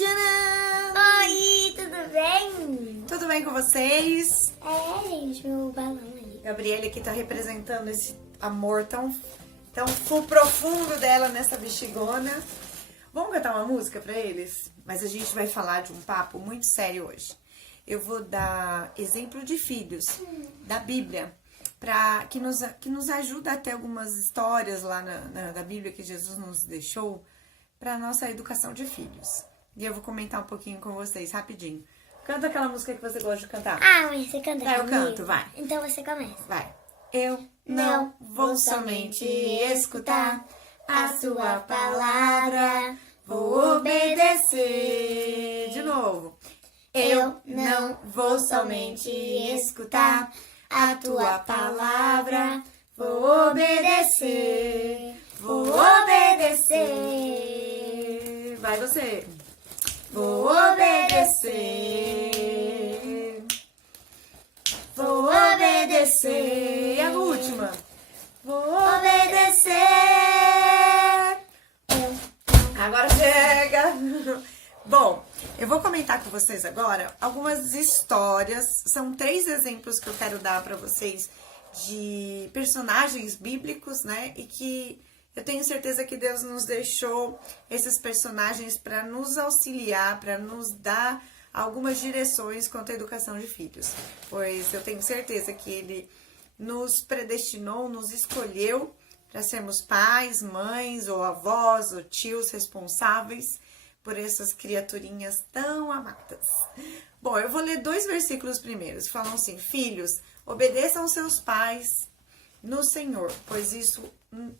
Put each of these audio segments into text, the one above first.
Tcharam! Oi, tudo bem? Tudo bem com vocês? Gente, meu balão aí. Gabriele aqui tá representando esse amor tão profundo dela nessa bexigona. Vamos cantar uma música pra eles? Mas a gente vai falar de um papo muito sério hoje. Eu vou dar exemplo de filhos da Bíblia, que nos ajuda a ter algumas histórias lá da Bíblia que Jesus nos deixou para nossa educação de filhos. E eu vou comentar um pouquinho com vocês, rapidinho. Canta aquela música que você gosta de cantar. Mas você canta Tá, eu comigo? canto, vai. Então você começa. Vai. Eu não vou somente escutar a sua palavra, vou obedecer. De novo. Eu não vou somente escutar a tua palavra, vou obedecer, vou obedecer. Vai você. Vou obedecer, vou obedecer. E a última. Vou obedecer. Agora chega. Bom, eu vou comentar com vocês agora algumas histórias. São 3 exemplos que eu quero dar para vocês de personagens bíblicos, né? E que eu tenho certeza que Deus nos deixou esses personagens para nos auxiliar, para nos dar algumas direções quanto à educação de filhos. Pois eu tenho certeza que Ele nos predestinou, nos escolheu para sermos pais, mães, ou avós, ou tios responsáveis por essas criaturinhas tão amadas. Bom, eu vou ler 2 versículos primeiros, que falam assim: filhos, obedeçam seus pais no Senhor, pois isso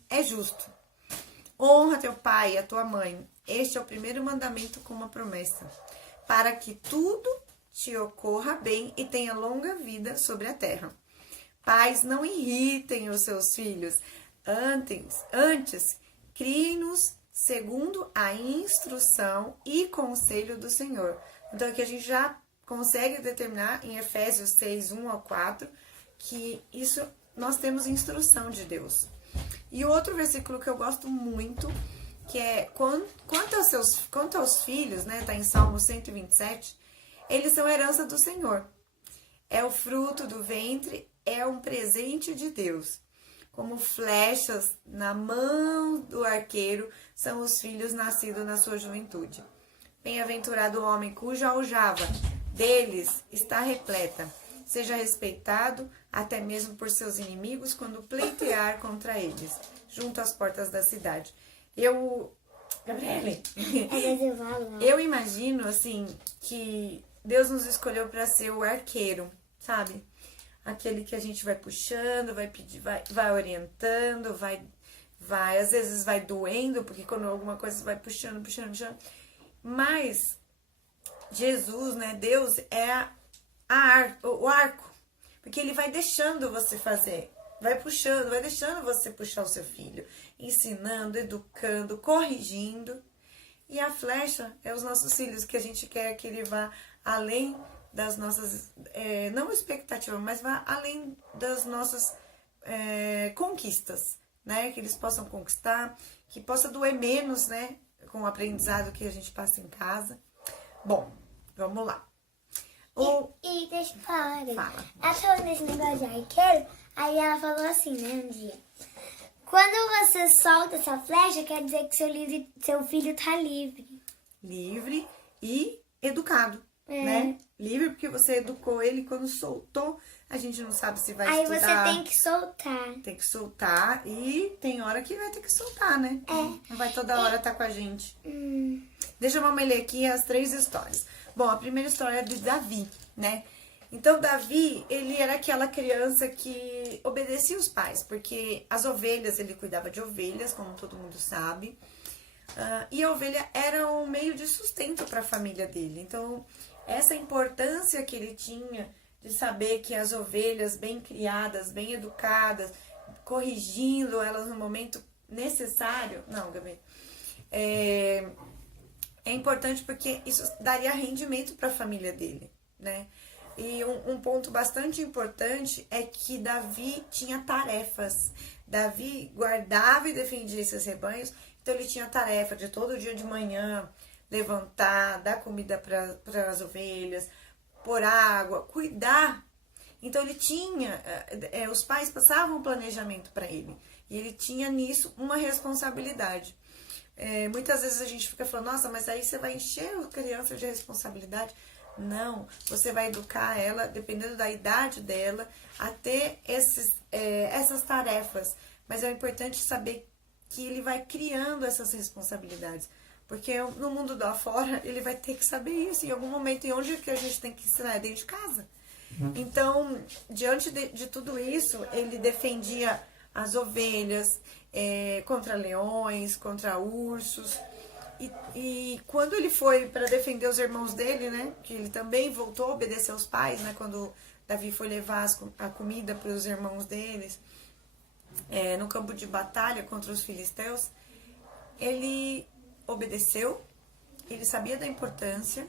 é justo. Honra teu pai e a tua mãe. Este é o primeiro mandamento com uma promessa, para que tudo te ocorra bem e tenha longa vida sobre a terra. Pais, não irritem os seus filhos, antes criem-nos segundo a instrução e conselho do Senhor. Então aqui a gente já consegue determinar em Efésios 6, 1 ao 4, que isso nós temos instrução de Deus. E outro versículo que eu gosto muito, que é quanto aos filhos, né, tá em Salmo 127, eles são herança do Senhor. É o fruto do ventre, é um presente de Deus. Como flechas na mão do arqueiro são os filhos nascidos na sua juventude. Bem-aventurado o homem cuja aljava deles está repleta. Seja respeitado até mesmo por seus inimigos quando pleitear contra eles, junto às portas da cidade. Gabriele, eu imagino assim que Deus nos escolheu para ser o arqueiro, sabe? Aquele que a gente vai puxando, vai pedir, vai orientando, vai, às vezes vai doendo, porque quando alguma coisa vai puxando. Mas Jesus, né, Deus é o arco, porque ele vai deixando você fazer, vai puxando, vai deixando você puxar o seu filho, ensinando, educando, corrigindo. E a flecha é os nossos filhos, que a gente quer que ele vá além das nossas, não expectativas, mas vá além das nossas conquistas, né? Que eles possam conquistar, que possa doer menos, né? Com o aprendizado que a gente passa em casa. Bom, vamos lá. E deixa eu falar. Fala. Ela falou desse negócio de arqueiro, aí ela falou assim, né, um dia: quando você solta essa flecha, quer dizer que seu filho tá livre. Livre e educado, né? Livre porque você educou ele, quando soltou, a gente não sabe se vai aí estudar. Aí você tem que soltar. Tem que soltar e tem hora que vai ter que soltar, né? Não vai toda hora estar com a gente. Deixa eu ler aqui as 3 histórias. Bom, a primeira história é de Davi, né? Então, Davi, ele era aquela criança que obedecia os pais, porque as ovelhas, ele cuidava de ovelhas, como todo mundo sabe. E a ovelha era um meio de sustento para a família dele. Então, essa importância que ele tinha de saber que as ovelhas bem criadas, bem educadas, corrigindo elas no momento necessário. Não, Gabi. É importante porque isso daria rendimento para a família dele, né? E um ponto bastante importante é que Davi tinha tarefas. Davi guardava e defendia esses rebanhos, então ele tinha tarefa de todo dia de manhã levantar, dar comida para as ovelhas, pôr água, cuidar. Então ele tinha, os pais passavam um planejamento para ele e ele tinha nisso uma responsabilidade. Muitas vezes a gente fica falando, nossa, mas aí você vai encher a criança de responsabilidade. Não, você vai educar ela, dependendo da idade dela, a ter essas tarefas. Mas é importante saber que ele vai criando essas responsabilidades. Porque no mundo da fora, ele vai ter que saber isso em algum momento. E onde que a gente tem que ensinar? É dentro de casa. Então, diante de tudo isso, ele defendia as ovelhas contra leões, contra ursos. E quando ele foi para defender os irmãos dele, né? Que ele também voltou a obedecer aos pais, né? Quando Davi foi levar a comida para os irmãos deles, no campo de batalha contra os filisteus, ele obedeceu, ele sabia da importância.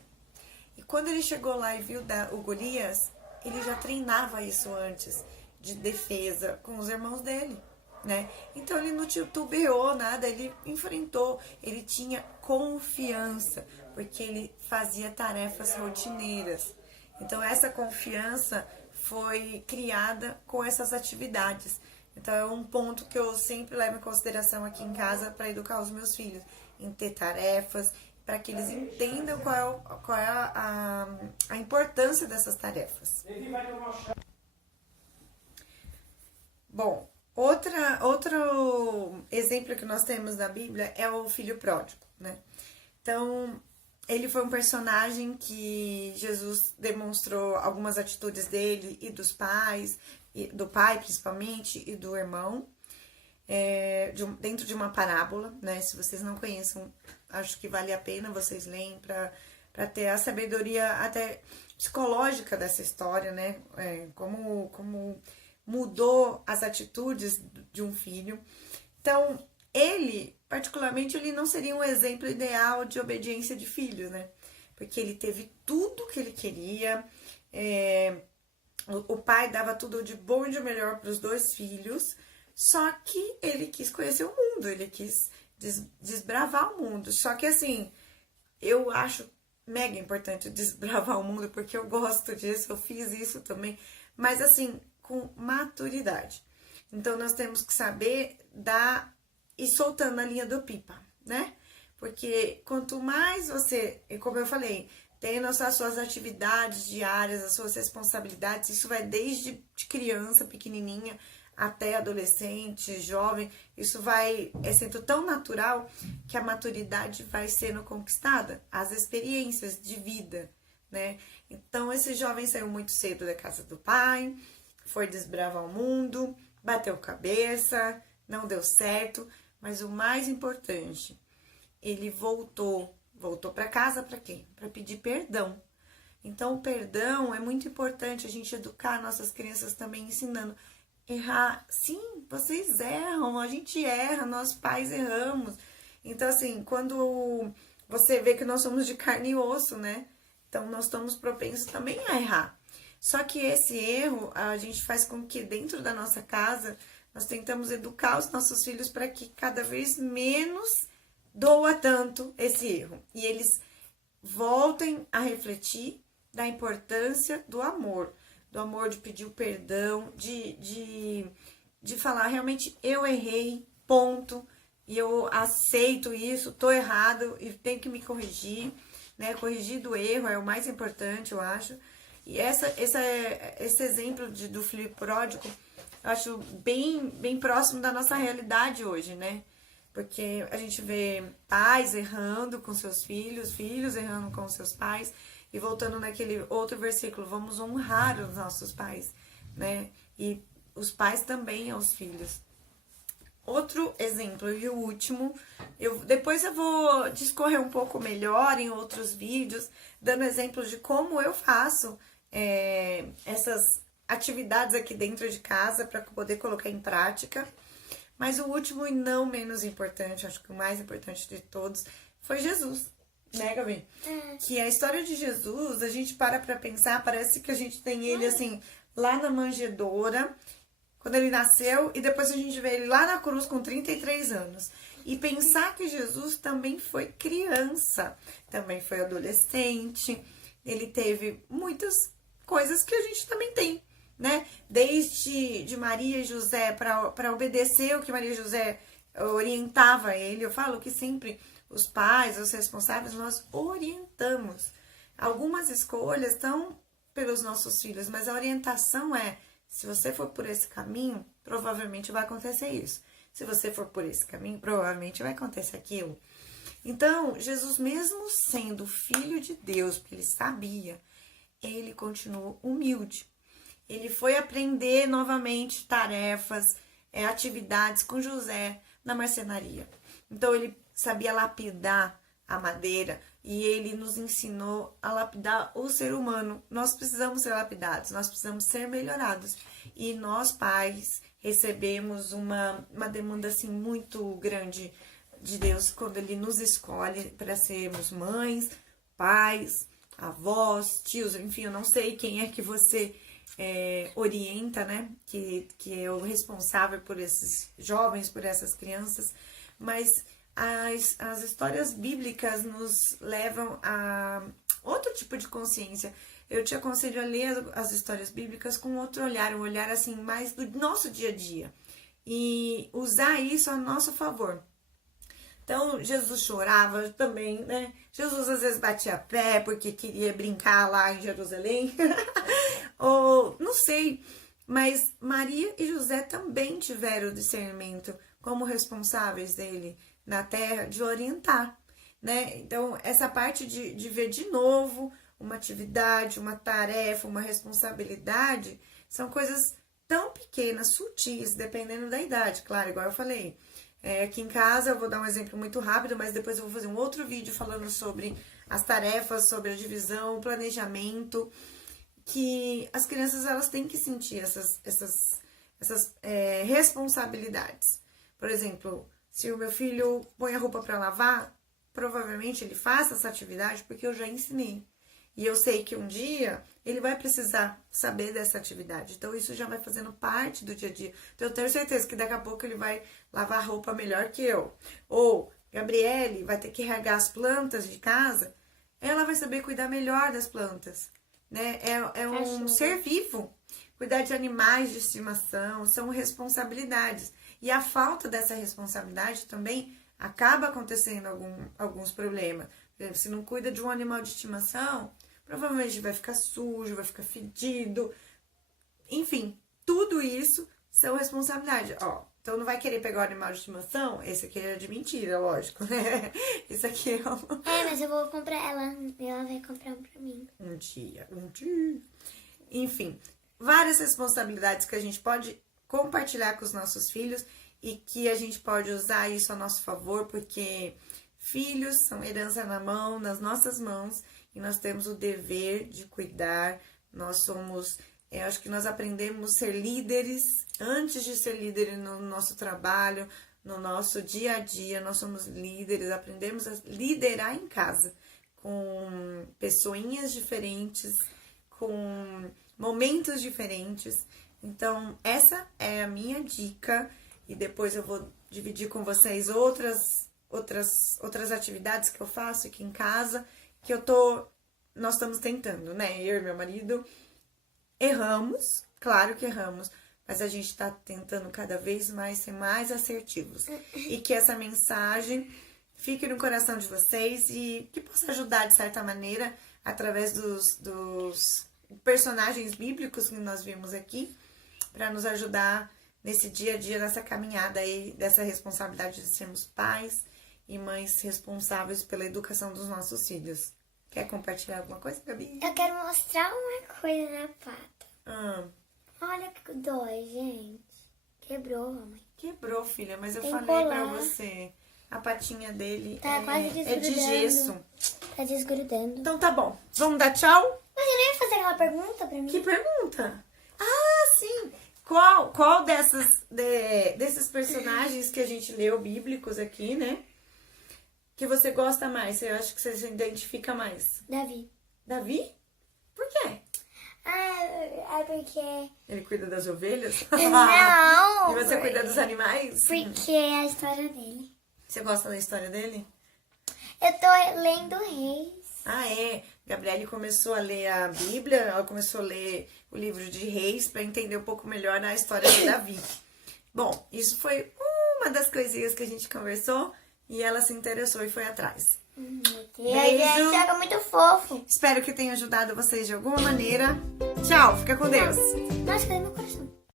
E quando ele chegou lá e viu o Golias, ele já treinava isso antes, de defesa com os irmãos dele, né? Então ele não titubeou nada, ele enfrentou, ele tinha confiança, porque ele fazia tarefas rotineiras. Então essa confiança foi criada com essas atividades. Então é um ponto que eu sempre levo em consideração aqui em casa para educar os meus filhos, em ter tarefas, para que eles entendam qual é a importância dessas tarefas. Bom, outro exemplo que nós temos na Bíblia é o filho pródigo, né? Então, ele foi um personagem que Jesus demonstrou algumas atitudes dele e dos pais, do pai principalmente, e do irmão, dentro de uma parábola, né? Se vocês não conheçam, acho que vale a pena vocês lerem para ter a sabedoria até psicológica dessa história, né? Como mudou as atitudes de um filho. Então, ele, particularmente, ele não seria um exemplo ideal de obediência de filho, né? Porque ele teve tudo que ele queria, o pai dava tudo de bom e de melhor para os dois filhos, só que ele quis conhecer o mundo, ele quis desbravar o mundo. Só que assim, eu acho mega importante desbravar o mundo, porque eu gosto disso, eu fiz isso também, mas assim, com maturidade. Então nós temos que saber ir soltando a linha do pipa, né? Porque quanto mais você, como eu falei, tendo as suas atividades diárias, as suas responsabilidades, isso vai desde criança pequenininha até adolescente, jovem, isso vai sendo tão natural que a maturidade vai sendo conquistada, as experiências de vida, né? Então esse jovem saiu muito cedo da casa do pai, foi desbravar o mundo, bateu cabeça, não deu certo, mas o mais importante, ele voltou para casa para quê? Para pedir perdão. Então o perdão é muito importante, a gente educar nossas crianças também ensinando. Errar, sim, vocês erram, a gente erra, nós pais erramos. Então assim, quando você vê que nós somos de carne e osso, né? Então nós estamos propensos também a errar. Só que esse erro, a gente faz com que dentro da nossa casa, nós tentamos educar os nossos filhos para que cada vez menos doa tanto esse erro. E eles voltem a refletir da importância do amor de pedir o perdão, de falar, realmente, eu errei, ponto, e eu aceito isso, tô errado e tenho que me corrigir, né? Corrigir do erro é o mais importante, eu acho. E esse exemplo do filho pródigo, eu acho bem próximo da nossa realidade hoje, né? Porque a gente vê pais errando com seus filhos, filhos errando com seus pais. E voltando naquele outro versículo, vamos honrar os nossos pais, né? E os pais também aos filhos. Outro exemplo, e o último, depois eu vou discorrer um pouco melhor em outros vídeos, dando exemplos de como eu faço essas atividades aqui dentro de casa para poder colocar em prática. Mas o último e não menos importante, acho que o mais importante de todos, foi Jesus. Né, Gabi? Que a história de Jesus, a gente para pensar, parece que a gente tem ele assim, lá na manjedoura, quando ele nasceu, e depois a gente vê ele lá na cruz com 33 anos. E pensar que Jesus também foi criança, também foi adolescente, ele teve muitas coisas que a gente também tem, né? Desde de Maria e José para obedecer o que Maria e José orientava ele. Eu falo que sempre os pais, os responsáveis, nós orientamos. Algumas escolhas estão pelos nossos filhos, mas a orientação é: se você for por esse caminho, provavelmente vai acontecer isso. Se você for por esse caminho, provavelmente vai acontecer aquilo. Então, Jesus, mesmo sendo filho de Deus, porque ele sabia, ele continuou humilde. Ele foi aprender novamente tarefas, atividades com José na marcenaria. Então, ele sabia lapidar a madeira e ele nos ensinou a lapidar o ser humano. Nós precisamos ser lapidados, nós precisamos ser melhorados. E nós, pais, recebemos uma demanda assim muito grande de Deus quando ele nos escolhe para sermos mães, pais, avós, tios, enfim, eu não sei quem é que você orienta, né? Que é o responsável por esses jovens, por essas crianças, mas as histórias bíblicas nos levam a outro tipo de consciência. Eu te aconselho a ler as histórias bíblicas com outro olhar, um olhar assim mais do nosso dia a dia e usar isso a nosso favor. Então, Jesus chorava também, né? Jesus às vezes batia pé porque queria brincar lá em Jerusalém. Ou, não sei, mas Maria e José também tiveram o discernimento como responsáveis dele na terra de orientar, né? Então, essa parte de ver de novo uma atividade, uma tarefa, uma responsabilidade, são coisas tão pequenas, sutis, dependendo da idade, claro, igual eu falei. Aqui em casa eu vou dar um exemplo muito rápido, mas depois eu vou fazer um outro vídeo falando sobre as tarefas, sobre a divisão, o planejamento, que as crianças elas têm que sentir essas responsabilidades. Por exemplo, se o meu filho põe a roupa para lavar, provavelmente ele faça essa atividade porque eu já ensinei. E eu sei que um dia ele vai precisar saber dessa atividade. Então, isso já vai fazendo parte do dia a dia. Então, eu tenho certeza que daqui a pouco ele vai lavar a roupa melhor que eu. Ou, Gabriele vai ter que regar as plantas de casa. Ela vai saber cuidar melhor das plantas, né? É um ser vivo. Cuidar de animais de estimação são responsabilidades. E a falta dessa responsabilidade também acaba acontecendo alguns problemas. Por exemplo, se não cuida de um animal de estimação, provavelmente vai ficar sujo, vai ficar fedido. Enfim, tudo isso são responsabilidades. Ó, então não vai querer pegar o animal de estimação? Esse aqui é de mentira, lógico, né? Esse aqui é um... mas eu vou comprar ela. Ela vai comprar um pra mim. Um dia. Enfim, várias responsabilidades que a gente pode compartilhar com os nossos filhos e que a gente pode usar isso a nosso favor, porque filhos são herança na mão, nas nossas mãos, e nós temos o dever de cuidar. Nós somos, acho que nós aprendemos a ser líderes antes de ser líderes no nosso trabalho, no nosso dia a dia. Nós somos líderes, aprendemos a liderar em casa, com pessoinhas diferentes, com momentos diferentes. Então, essa é a minha dica, e depois eu vou dividir com vocês outras atividades que eu faço aqui em casa, que nós estamos tentando, né? Eu e meu marido erramos, claro que erramos, mas a gente está tentando cada vez mais ser mais assertivos. E que essa mensagem fique no coração de vocês e que possa ajudar de certa maneira através dos personagens bíblicos que nós vimos aqui, para nos ajudar nesse dia a dia, nessa caminhada aí, dessa responsabilidade de sermos pais e mães responsáveis pela educação dos nossos filhos. Quer compartilhar alguma coisa, Gabi? Eu quero mostrar uma coisa na pata. Olha que dói, gente. Quebrou, mamãe. Quebrou, filha, mas eu Tem falei colar. pra você. A patinha dele Tá quase é de desgrudando. gesso. Tá desgrudando. Então tá bom. Vamos dar tchau? Mas você não ia fazer aquela pergunta pra mim? Que pergunta? Ah, sim. Qual desses personagens que a gente leu bíblicos aqui, né? Que você gosta mais? Eu acho que você se identifica mais. Davi. Davi? Por quê? É porque... Ele cuida das ovelhas? Não! E você cuida dos animais? Porque é a história dele. Você gosta da história dele? Eu tô lendo Reis. Ah, é. Gabriele começou a ler a Bíblia, ela começou a ler o livro de Reis para entender um pouco melhor a história de Davi. Bom, isso foi uma das coisinhas que a gente conversou e ela se interessou e foi atrás. E a gente joga muito fofo. Espero que tenha ajudado vocês de alguma maneira. Tchau, fica com Deus. Nossa, cadê meu coração?